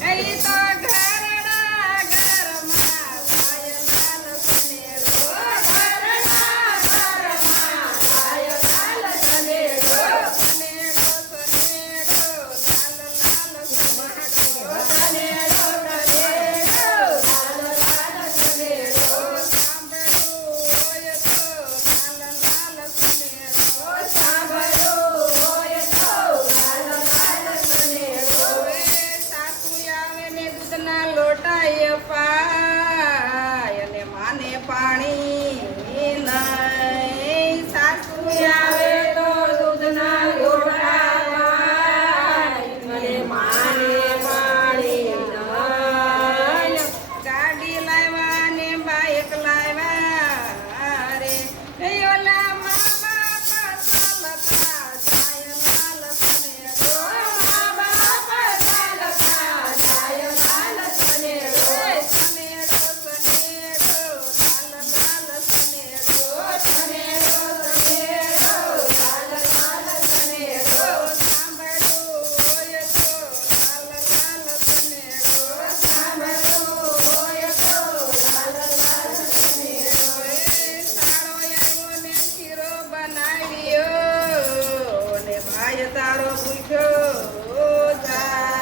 ¡Elito! તારો પૂછ્યો જાય